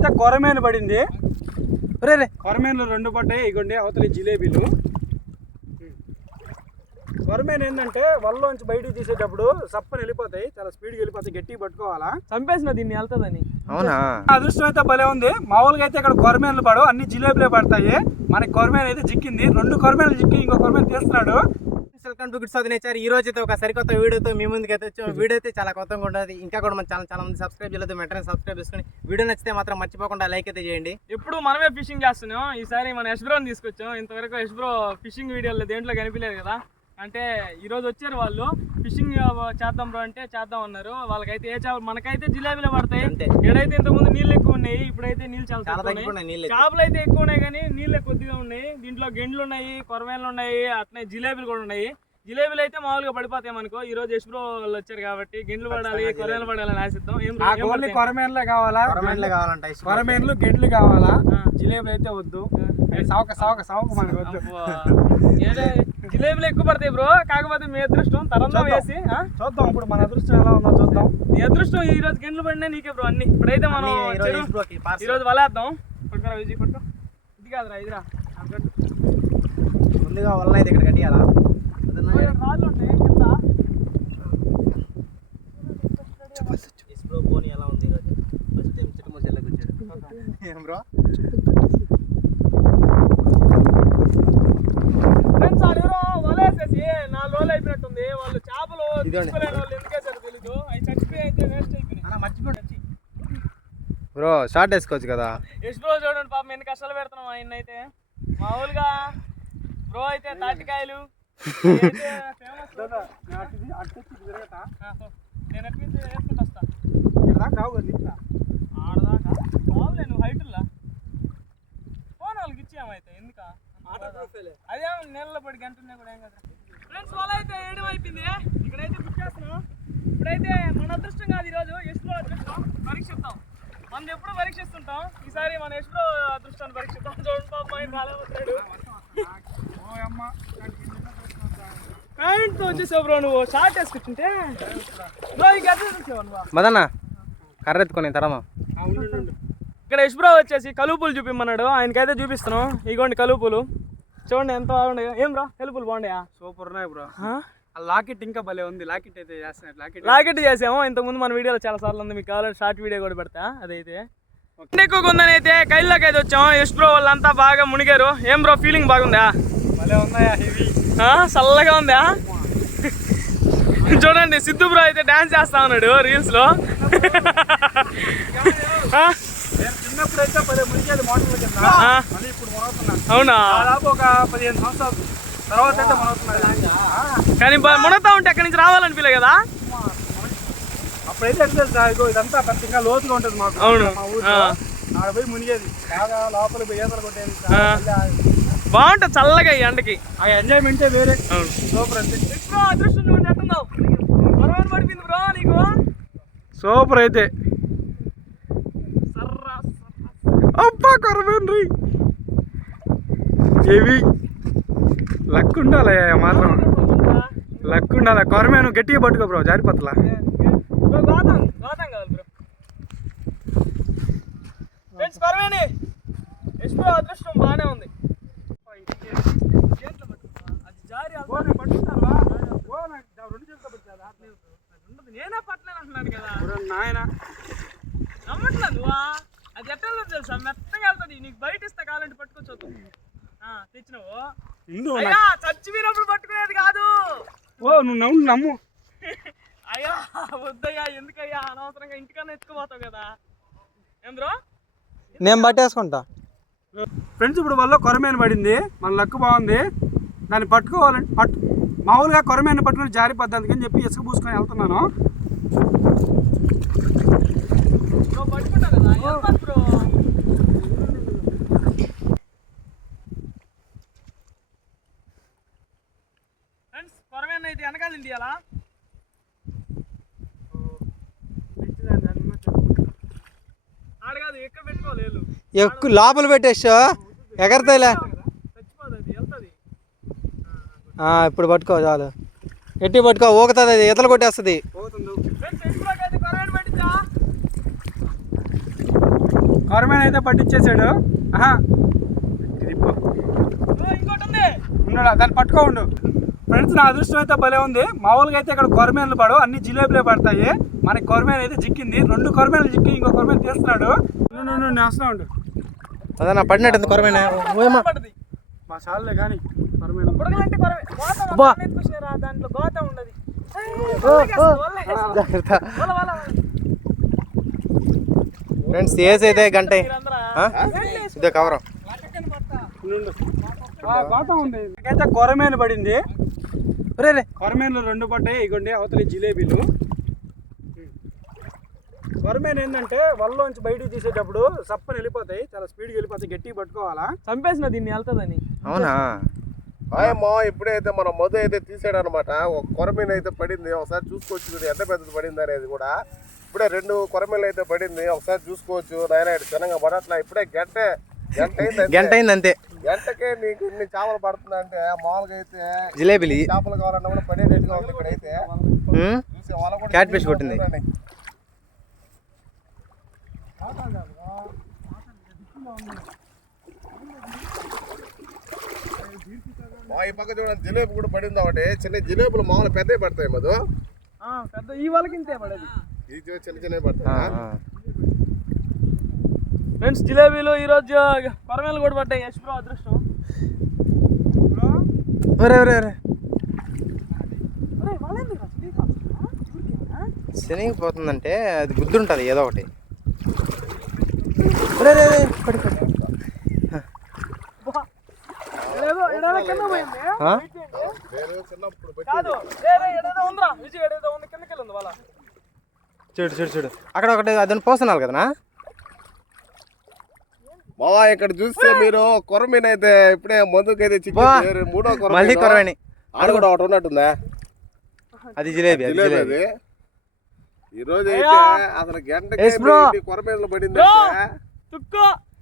అయితే కొరమేను పడింది. రే రే కొరమేన్లు రెండు పడ్డాయి ఇగోండి అవతలి జిలేబీలు. కొరమేను ఏంటంటే వల్లోంచి బయటికి తీసేటప్పుడు సప్పని వెళ్ళిపోతాయి చాలా స్పీడ్గా వెళ్ళిపోతాయి గట్టిగా పట్టుకోవాలా. చంపేసిన దీన్ని వెళ్తుందని. అవునా? అదృష్టం అయితే భలే ఉంది. మామూలుగా అయితే ఇక్కడ కొరమేన్లు పడవు అన్ని జిలేబీలే పడతాయి. మనకి కొరమేను అయితే చిక్కింది. రెండు కొరమేన్లు చిక్కి ఇంకో కొరమేను తీస్తున్నాడు. Welcome to good south nature ఈ రోజు అయితే ఒక సరికొత్త వీడియోతో మీ ముందుకు అయితే వచ్చాం. వీడియో అయితే చాలా కొత్తగా ఉంటుంది ఇంకా కూడా మన ఛానల్ చాలా మంది సబ్స్క్రైబ్ చేయలేదు. వెంటనే సబ్స్క్రైబ్ చేసుకొని వీడియో నచ్చితే మాత్రం మర్చిపోకుండా లైక్ అయితే చేయండి. ఎప్పుడు మనమే ఫిషింగ్ చేస్తున్నాం. ఈసారి మన యశ్బ్రోని తీసుకొచ్చాం. ఇంతవరకు యశ్బ్రో ఫిషింగ్ వీడియోలో దేంట్లో కనిపించలేదు కదా. అంటే ఈ రోజు వచ్చారు వాళ్ళు. ఫిషింగ్ చేద్దాం బ్రో అంటే చేద్దాం అన్నారు. వాళ్ళకైతే ఏ చేపలు? మనకైతే జిలేబీలు పడతాయి. ఎడైతే ఇంతకుముందు నీళ్ళు ఎక్కువ ఉన్నాయి ఇప్పుడైతే నీళ్ళు చాలా చేపలు అయితే ఎక్కువ ఉన్నాయి కానీ నీళ్ళే కొద్దిగా ఉన్నాయి. దీంట్లో గెండ్లు ఉన్నాయి కొరమేలు ఉన్నాయి అట్నే జిలేబీలు కూడా ఉన్నాయి. జిలేబీలు అయితే మామూలుగా పడిపోతాయి మనకు. ఈ రోజు యశ్బ్రో వాళ్ళు వచ్చారు కాబట్టి గిండ్లు పడాలి కొరమేలు పడాలని ఆశిద్దాం ఏం? కొరమేన్లే కావాలా? కొరమేన్లే కావాలంట. కొరమేన్లు గెడ్లు కావాలా. జిలేబీలు అయితే వద్దు. సవక సవక సవక మనకు వద్దు. జిలేబీలు ఎక్కువ పడతాయి బ్రో. కాకపోతే మీ అదృష్టం తరంలో. వేసి? చూద్దాం ఇప్పుడు మన అదృష్టం ఎలా ఉందో చూద్దాం. నీ అదృష్టం ఈ రోజు గిండ్లు పడినా నీకే బ్రో అన్ని. ఇప్పుడైతే మనం ఈ రోజు వలేద్దాం. పట్టుకోరా విజయ్ పట్టుకో. ఇది కాదురా ఇదిరా. ముందుగా వల్ల అయితే ఇక్కడ కట్టియాలా? ఓ, ఇక్కడ రాళ్ళు ఉంటాయి కింద. ఇస్బ్రో బోని ఎలా ఉంది ఈరోజు? ఫస్ట్ టైం వచ్చాడు. ఏం బ్రో? ఫ్రెండ్స్ వాళ్ళు ఎవరో వలేసేసి నాలుగు రోజులు అయిపోయినట్టుంది. వాళ్ళు చేపలు. తీసుకోలేని వాళ్ళు ఎందుకేసారో తెలీదు. అవి చచ్చిపోయి అయితే వేస్ట్ అయిపోయినాయి. అన్న మర్చిపోయి బ్రో షార్ట్ వేసుకోవచ్చు కదా? బ్రో చూడండి పాపం ఎన్ని కష్టాలు పెడుతున్నాం ఆయన అయితే. మామూలుగా బ్రో అయితే తాటికాయలు అయితే famous. ఆ, సో నేను ఎక్కడి నుంచి వేసుకుంటూ వస్తా ఆడదాకా బాగులే నువ్వు హైటుల్లా ఫోన్ వాళ్ళకి ఇచ్చామైతే ఎందుక అదే నీళ్ళలో పడి గంటనే కూడా ఏం కదా ఫ్రెండ్స్ వాళ్ళ అయితే ఏడు అయిపోయింది ఇక్కడైతే బుక్ చేస్తున్నాం ఇప్పుడైతే మన అదృష్టం కాదు ఈరోజు ఎస్లో అదృష్టం పరీక్షిస్తాం మనం ఎప్పుడు పరీక్షిస్తుంటాం? ఈసారి మన ఎస్లో అదృష్టాన్ని పరీక్షిస్తాం చూడండి పాప ఆయన రాలేకపోతాడు ప్యాంట్తో వచ్చేసావు బ్రో నువ్వు షార్ట్ బ్రో మదన్న కర్ర ఎత్తుకొని తరమా ఇక్కడ యశ్బ్రో వచ్చేసి కలుపులు చూపిమ్మన్నాడు. ఆయనకైతే చూపిస్తున్నాం. ఇగోండి కలుపులు చూడండి ఎంత బాగున్నాయో. ఏం రా కలుపులు బాగున్నాయా? సూపర్ ఉన్నాయి బ్రో. ఆ? లాకెట్ ఇంకా భలే ఉంది. లాకెట్ అయితే చేస్తున్నాడు లాకెట్ లాకెట్ చేసాము. ఇంతకుముందు మన వీడియోలో చాలా సార్లు ఉంది. మీకు కావాలంటే షార్ట్ వీడియో కూడా పెడతా. అదైతే. ఎక్కువ ఉందని అయితే కైల్లోకి అయితే వచ్చాము యశ్ బ్రో వాళ్ళంతా బాగా మునిగారు. ఏం బ్రో ఫీలింగ్ బాగుందా? భలే ఉన్నాయా చల్లగా ఉందా? చూడండి సిద్ధు బ్రో అయితే డాన్స్ చేస్తా ఉన్నాడు రీల్స్లో. అవునా? దాదాపు ఒక పదిహేను సంవత్సరాలు. తర్వాత అయితే మొనవుతున్నా. కానీ మునగుతా ఉంటే అక్కడి నుంచి రావాలనిపించలే కదా? అప్పుడైతే ఇదంతా పెద్ద ఇంకా లోతుగా ఉంటుంది మాకు. అవును. ఆడ పోయి మునిగేది. బాగా లోపలికి పోయి ఈతలు కొట్టేది. బాగుంటుంది చల్లగా ఈ ఎండకి. ఆ ఎంజాయ్మెంటే వేరే. సూపర్ అంతే బ్రో అదృష్టం ఎట్టున్నావు పర్వాలు పడిపోయింది బ్రో నీకు. సూపర్ అయితే. అబ్బా కొరమేంద్రి హెవీ లక్ ఉండాలి మాత్రం. లక్ ఉండాలి? కొరమేను గట్టిగా పట్టుకో బ్రో జారిపోతలా. అదృష్టం బాగానే ఉంది చేతిలో పట్టుకో. అది జారి ఉండదు నేనే పట్టలేను అంటున్నాను కదా నాయన నమ్మట్లా నువ్వా అది ఎట్లా వెళ్తుంది తెలుసా మెత్తగా వెళ్తుంది నీకు బయట ఇస్తా కావాలంటే పట్టుకోవచ్చు ఆ, తెచ్చినావు అయ్యా చచ్చిపోయినప్పుడు పట్టుకునేది కాదు. ఓ నువ్వు నవ్వు నమ్ము. అయ్యా వద్దయ్యా ఎందుకయ్యా? అనవసరంగా ఇంటికన్నా ఎత్తుకుపోతావు కదా. బ్రో నేను పట్టేసుకుంటా. ఫ్రెండ్స్ ఇప్పుడు వల్ల కొరమేను పడింది. మన లక్ బాగుంది. దాన్ని పట్టుకోవాలంటే పట్టు మామూలుగా కొరమేను పట్టుకుని జారిపోద్ది అందుకని చెప్పి ఇసుక పూసుకొని వెళ్తున్నాను. బ్రో పట్టుకుంటా కదా ఎంత బ్రో ఫ్రెండ్స్ కొరమేన అయితే వెనకాల తీయాలా ఆడ కాదు ఎక్కడ పెట్టుకోవాలి వీళ్ళు. ఎక్కువ లోపల పెట్టేసా ఎగరతాయిలే. చచ్చిపోదు అది వెళ్తుంది. ఇప్పుడు పట్టుకో చాలు. ఎట్టి పట్టుకో ఊగుతుంది అది ఈతలు కొట్టేస్తుంది. కొరమేన అయితే పట్టించేసాడు. ఉన్నాడా దాన్ని పట్టుకో ఉండు. ఫ్రెండ్స్ నా అదృష్టం అయితే భలే ఉంది. మామూలుగా అయితే ఇక్కడ కొరమేన్లు పడు అన్ని జిలేబీలే పడతాయి. మనకి కొరమేన్ అయితే చిక్కింది. రెండు కొరమేన్లు చిక్కి ఇంకో కొరమేన్ తీస్తున్నాడు. నేస్తా ఉండు. అదన్నా పడినట్టు కొరమేనా. ఓయమ్మా. పడుతుంది మా సార్లే కానీ కొరమేన్. నా ఫ్రెండ్స్ ఏజ్ అయితే గంట? ఇదే కవరం. నుండు. ఆ, గోతం ఉంది. నాకైతే కొరమేను పడింది. రే రే కొరమేన్లు రెండు పడ్డాయి ఇగోండి అవతలి జిలేబీలు. కొరమేన్ ఏంటంటే వల్లోంచి బయటికి తీసేటప్పుడు సప్పని వెళ్ళిపోతాయి చాలా స్పీడ్గా వెళ్ళిపోతాయి గట్టిగా పట్టుకోవాలా? చంపేసిన దీన్ని వెళ్తుందని. అవునా? ఆయమ్మా ఇప్పుడైతే మనం మధు అయితే తీసాడు అనమాట ఒక కొరమీన అయితే పడింది ఒకసారి చూసుకోవచ్చు ఇది ఎంత పెద్దది పడింది అనేది కూడా. ఇప్పుడే రెండు కొరమీలు అయితే పడింది ఒకసారి చూసుకోవచ్చు. నాయన ఇటు చిన్నగా పడట్లా ఇప్పుడే గంట గంట అయింది అంతే. గంట అయింది అంతే. గంటకే నీకు ఇన్ని చేపలు పడుతుంది అంటే మామూలుగా అయితే జిలేబీలు చేపలు కావాలన్నా కూడా పడేటట్టుగా ఉంది ఇక్కడైతే ఉమ్? చూసే వాళ్ళ కూడా క్యాట్ ఫిష్ కొట్టింది. మా ఈ పక్క చూడండి జిలేబీ కూడా పడింది ఒకటి చిన్న జిలేబులు మామూలు పెద్దవి పడతాయి మధు ఆ, పెద్ద ఈ వాళ్ళకి ఇంతే పడేది ఇది చిన్న చిన్నవి పడతాయి ఆ. ఫ్రెండ్స్ జిలేబీలు ఈ రోజు కొరమేలు కూడా పడ్డాయి. యశ్ బ్రో అదృష్టం. ఒరే ఒరే ఒరే? శనిగిపోతుందంటే అది గుద్దు ఉంటుంది ఏదో ఒకటి. ఒరే రే పడి పడి. చూడు చూడు చూడు. అక్కడ ఒకటి అదని పోస్తున్నారు కదనా? బావా ఇక్కడ చూస్తే మీరు కొరమీన అయితే ఇప్పుడే మందుకైతే బా. చిక్కింది మూడో కొరమీన. మళ్ళీ కొరవేణి ఆడ కూడా ఒకటి ఉన్నట్టుందా? అది జిలేబీ అది జిలేబీ అది. ఈ రోజు అయితే అసలు బ్రో. కొరమీనలు పడింది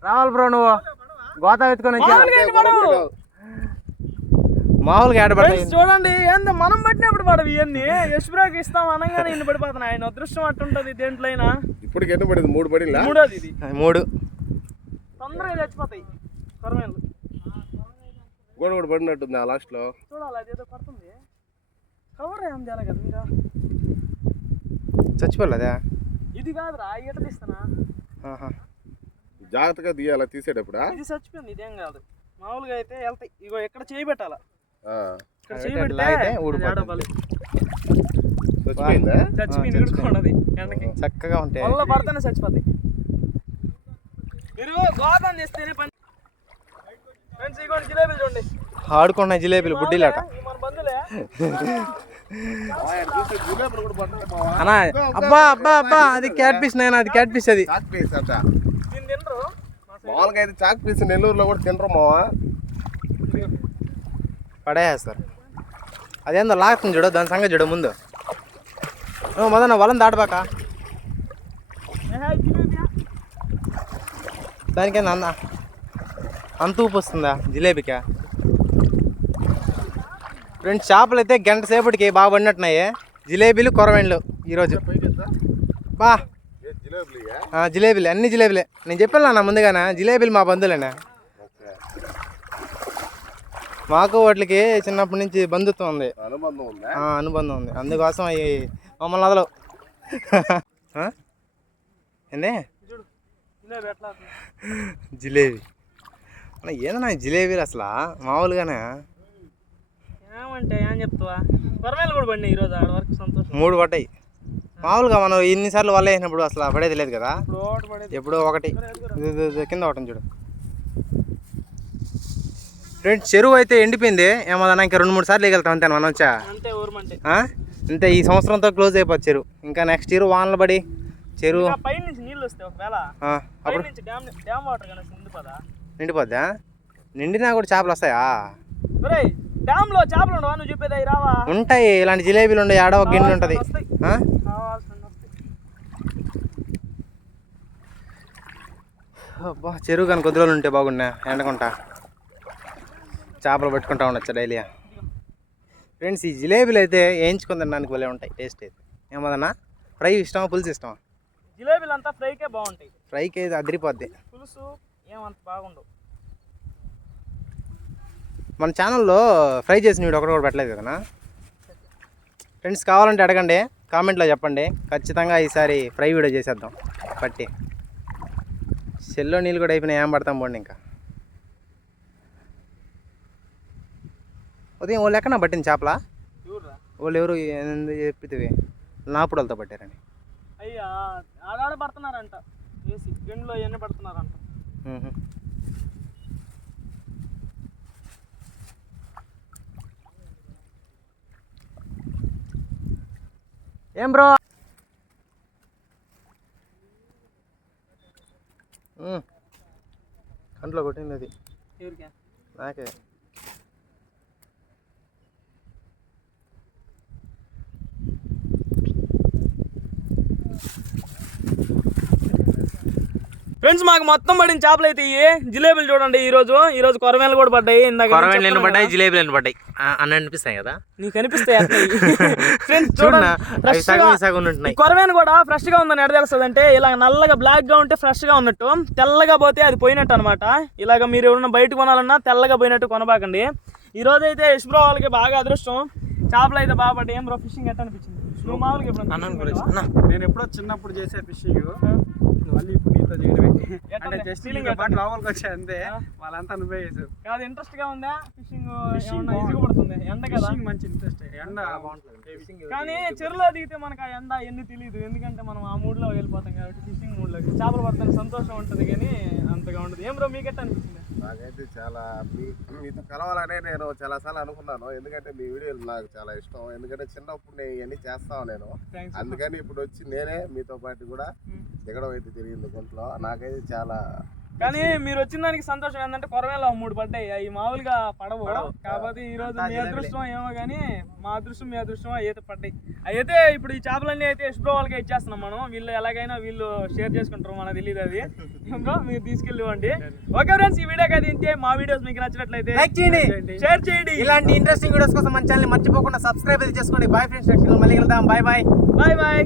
రావాలి బ్రో నువ్వు. గోతా ఎత్తుకొని వచ్చా. మామూలుగా? కొరమీను. ఫ్రెండ్స్ చూడండి ఏందో మనం పట్టినప్పుడు పడవు ఇవన్నీ. యశ్ బ్రోకి ఇస్తాం అనగానే ఇన్ని పడిపోతున్నాయి. ఆయన అదృష్టం అట్టుంటది దేంట్లో అయినా ఇప్పటికి ఎన్ని పడింది? మూడు పడిందా? మూడోది ఇది. మూడు. తొందరగా చచ్చిపోతాయి. కొరమేలు కూడా కూడా పడినట్టుంది ఆ లాస్ట్లో. చూడాలి అదేదో పడుతుంది. కవర్ ఏం చేయాలి కదా మీరు? చచ్చిపోలేదా ఇది కాదురా ఈత తీస్తానా. జాగ్రత్తగా తీయాలా తీసేటప్పుడు? ఇది చచ్చిపోయింది ఇదేం కాదు. మామూలుగా అయితే వెళ్తాయి. ఇగో ఎక్కడ చేయి పెట్టాలా ఇక్కడ అవి చేయి ఇట్లా పెడితే లాగితే అది ఊడిపోతుంది. ఆడవాలి. చచ్చిపోయిందా చచ్చిపోయింది ఇరుక్కోండి ఎండకి. చక్కగా ఉంటాయి వల్ల పడితేనే చచ్చిపోతాయి మీరు గోతం చేస్తేనే పని. ఫ్రెండ్స్ ఇగోండి జిలేబీ చూడండి. ఆడుకున్న జిలేబీలు బుడ్డీలాట. జిలేబులు. అన్నా అబ్బా అబ్బా అబ్బా అది క్యాట్ పీస్ నాయన అది క్యాట్ పీస్ అది. మామూలుగా అయితే చాక్ పీస్ నెల్లూరులో కూడా తినరు మావా. పడేస్తారు. అదేందో లాగుతుంది చూడు దాని సంగతి చూడు ముందు. ఓ మదన వలం దాటబాక. దానికేంది అంద అంత ఊపు వస్తుందా? జిలేబీకా? రెండు చేపలు అయితే గంట సేపటికి బాగా పడినట్టున్నాయి జిలేబీలు కొరవెండ్లు ఈరోజు. బా. జిలేబులు అన్ని జిలేబీలే. నేను చెప్పాను నా ముందుగానే జిలేబీలు మా బంధువులేనా. మాకు వాటికి చిన్నప్పటి నుంచి బంధుత్వం ఉంది. అనుబంధం ఉందా? ఆ, అనుబంధం ఉంది. అందుకోసం అవి మమ్మల్ని వదలవు. ఆ? ఏంది? జిలేబీ అన్న ఏందన్నా జిలేబీలు అసలు? మామూలుగానే. ఏమంటే ఏం చెప్తావా? కొరమేలు కూడా పడినాయి ఈరోజు ఆడ వరకు సంతోషం. మూడు పడ్డాయి. మామూలుగా మనం ఇన్నిసార్లు వల్ల వేసినప్పుడు అసలు పడేది లేదు కదా? ఎప్పుడో ఒకటి. కింద ఒకటి చూడు. ఫ్రెండ్స్ చెరువు అయితే ఎండిపోయింది. ఏమన్నా ఇంకా రెండు మూడు సార్లు వెళ్తాం అంతే మనం వచ్చా? అంతే ఈ సంవత్సరంతో క్లోజ్ అయిపోతుంది చెరువు. ఇంకా నెక్స్ట్ ఇయర్ వానలు పడి చెరువు. పై నుంచి నీళ్ళు వస్తాయి ఒకవేళ. అప్పుడు నుంచి డ్యామ్ డ్యామ్ వాటర్ కనుక నిండిపోదా నిండిపోద్దా? నిండినా కూడా చేపలు వస్తాయా? డ్యామ్లో చేపలు ఉండవా? నువ్వు చెప్పేది రావా? ఉంటాయి ఇలాంటి జిలేబీలు ఉండే ఆడ ఒక గిన్నె ఉంటుంది. అబ్బా చెరువు కానీ కొద్ది రోజులు ఉంటే బాగున్నా ఎండకుంటా. చేపలు పట్టుకుంటా ఉండొచ్చు డైలీ ఫ్రెండ్స్ ఈ జిలేబీలు అయితే వేయించుకొని తినడానికి భలే ఉంటాయి టేస్ట్ అయితే. ఏమదన్నా ఫ్రై ఇష్టమా? పులుసు ఇష్టమా? జిలేబీలు అంతా ఫ్రైకే బాగుంటాయి. ఫ్రైకి అదిరిపోద్ది. పులుసు ఏమంత బాగుండవు. మన ఛానల్లో ఫ్రై చేసిన వీడియో ఒకటి కూడా పెట్టలేదు కదా ఫ్రెండ్స్ కావాలంటే అడగండి కామెంట్లో చెప్పండి. ఖచ్చితంగా ఈసారి ఫ్రై వీడియో చేసేద్దాం. పట్టి. సెల్లో నీళ్ళు కూడా అయిపోయినాయి ఏం పడతాం పోండి ఇంకా. ఉదయం వాళ్ళు ఎక్కడ పట్టింది చేపల? చూడరా వాళ్ళు ఎవరు చెప్పితే నాపుడలతో పట్టారని. అయ్యా ఆడాడ పడుతున్నారంట వేసి గిన్నెలో ఇవన్నీ పడుతున్నారంట. ఏం బ్రో. కంట్లో కొట్టింది అది. నాకే. ఫ్రెండ్స్ మాకు మొత్తం పడిన చేపలు అయితే ఇవి జిలేబీలు చూడండి ఈ రోజు ఈ రోజు కొరమేలు కూడా పడ్డాయి. ఇందాక చెప్పాను పడ్డాయి? కదా. జిలేబీలు పడ్డాయి? అని అనిపిస్తాయి కదా? నీకు కనిపిస్తాయి ఫ్రెండ్స్ చూడండి కొరమేను కూడా ఫ్రెష్గా ఉందని ఎడ తెలుస్తుంది అంటే ఇలా నల్లగా బ్లాక్గా ఉంటే ఫ్రెష్గా ఉన్నట్టు తెల్లగా పోతే అది పోయినట్టు అనమాట ఇలాగ మీరు ఎవరైనా బయట కొనాలన్నా తెల్లగా పోయినట్టు కొనబాకండి. ఈ రోజు అయితే యశ్బ్రో వాళ్ళకి బాగా అదృష్టం. చేపలు అయితే బాగా పడ్డాయి. ఏం బ్రో ఫిషింగ్ ఎట్లా అనిపించింది? నువ్వు మామూలుగా నేను ఎప్పుడో చిన్నప్పుడు చేసే ఫిషింగ్ మళ్ళీ ఇప్పుడు నీతో చేయడమే. అంటే జస్ట్ నీతో పాటు? లోపలికి వచ్చా అంతే. వాళ్ళంతా నువ్వే చేసావు. కాదు ఇంట్రెస్ట్గా ఉందా? ఫిషింగ్ బాగుంది. ఈజీగా పడుతుంది ఎండ కదా? ఫిషింగ్ మంచి ఇంట్రెస్ట్ ఎండ కానీ చెరువులో దిగితే మనకు ఆ ఎండ ఎన్ని తెలియదు ఎందుకంటే మనం ఆ మూడ్లో వెళ్ళిపోతాం కాబట్టి ఫిషింగ్ మూడ్లో చేపలు పడతానికి సంతోషం ఉంటుంది కానీ అంతగా ఉండదు. ఏం బ్రో మీకు ఎట్లా అనిపించింది? నాకైతే చాలా మీ మీతో కలవాలనే నేను చాలా సార్లు అనుకున్నాను. ఎందుకంటే మీ వీడియోలు నాకు చాలా ఇష్టం. ఎందుకంటే చిన్నప్పుడు నేను ఇవన్నీ చేస్తాను నేను అందుకని ఇప్పుడు వచ్చి నేనే మీతో పాటు కూడా దిగడం అయితే జరిగింది గుంట్లో. నాకైతే చాలా కానీ మీరు వచ్చిన దానికి సంతోషం ఏంటంటే కొరవేలో మూడు పడ్డాయి. అవి మామూలుగా పడవు. కాకపోతే ఈ రోజు మీ అదృష్టం ఏమో కానీ మా అదృష్టం మీ అదృష్టం అయితే పడ్డాయి. అయితే ఇప్పుడు ఈ చేపలన్నీ అయితే ఎస్బ్రో వాళ్ళకి ఇచ్చేస్తున్నాం మనం. వీళ్ళు ఎలాగైనా వీళ్ళు షేర్ చేసుకుంటారు మనకు తెలియదు అది. బ్రో మీరు తీసుకెళ్ళివ్వండి. ఓకే ఫ్రెండ్స్ ఈ వీడియోకి అయితే ఇంతే. మా వీడియోస్ మీకు నచ్చినట్లయితే లైక్ చేయండి. షేర్ చేయండి. ఇలాంటి ఇంట్రెస్టింగ్ వీడియోస్ కోసం మన ఛానల్ మర్చిపోకుండా సబ్స్క్రైబ్ చేసుకోండి. బాయ్ ఫ్రెండ్స్ మళ్ళీ వెళ్దాం బాయ్ బాయ్ బాయ్ బాయ్